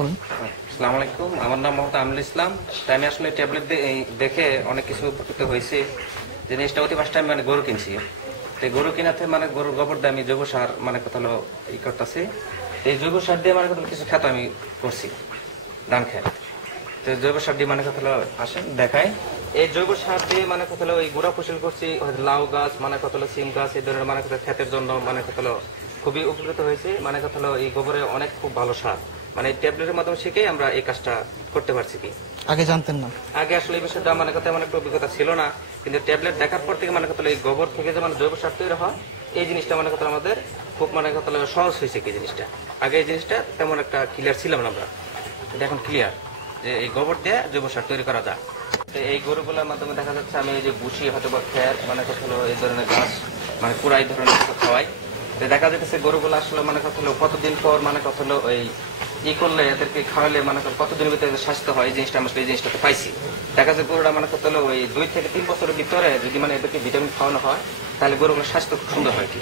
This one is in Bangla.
বলুন। আসসালামু আলাইকুম, আমার নাম মোহাম্মদ আমিনুল ইসলাম। তাই আমি আসলে ট্যাবলেট দেখে অনেক কিছু উপকৃত হয়েছে। জিনিসটা অতি ফার্স্ট টাইম গরু কিনছি। তো গরু কিনাতে গরুর গোবর দিয়ে আমি জৈব সার কথা হলো করতেছি। এই জৈব সার দিয়ে কথা হলো কিছু খেত আমি করছি, ধান খেত। তো জৈব সার দিয়ে কথা হলো আসেন দেখায়। এই জৈব সার দিয়ে কথা হলো এই গুঁড়া ফসল করছি, লাউ গাছ কথা হলো সিম গাছ, এই ধরনের কথা ক্ষেতের জন্য কথা হলো খুবই উপকৃত হয়েছে। কথা হলো এই গোবরে অনেক খুব ভালো সার, ট্যাবলেটের মাধ্যমে শিখে আমরা এই কাজটা করতে পারছি। কি আগে জানতেন না? আগে আসলে এই বিষয়টা কথা তেমন একটা অভিজ্ঞতা ছিল না, কিন্তু ট্যাবলেট দেখার পর থেকে কথা এই গোবর থেকে যে জৈব সার তৈরি হয়, এই জিনিসটা কথা আমাদের খুব কথা সহজ হয়েছে। কি জিনিসটা আগে এই জিনিসটা তেমন একটা ক্লিয়ার ছিলাম না আমরা, এটা এখন ক্লিয়ার যে এই গোবর দিয়ে জৈব সার তৈরি করা যায়। তো এই গরুগুলোর মাধ্যমে দেখা যাচ্ছে আমি এই যে বুসি হয়তো বা খ্যার কথা হলো এই ধরনের গাছ পুরা এই ধরনের কিছু খাওয়াই। তো দেখা যাচ্ছে গরুগুলো আসলে কথা হলো কতদিন পর কথা হলো ওই করলে এদেরকে খাওয়ালে কতদিনের ভিতরে স্বাস্থ্য হয়, এই জিনিসটা আমরা এই জিনিসটাতে পাইছি। দেখা যায় গরুরা কথা হলো ওই 2 থেকে 3 বছরের ভিতরে যদি এদেরকে ভিটামিন খাওয়ানো হয়, তাহলে গরুগুলোর স্বাস্থ্য খুব সুন্দর হয়। কি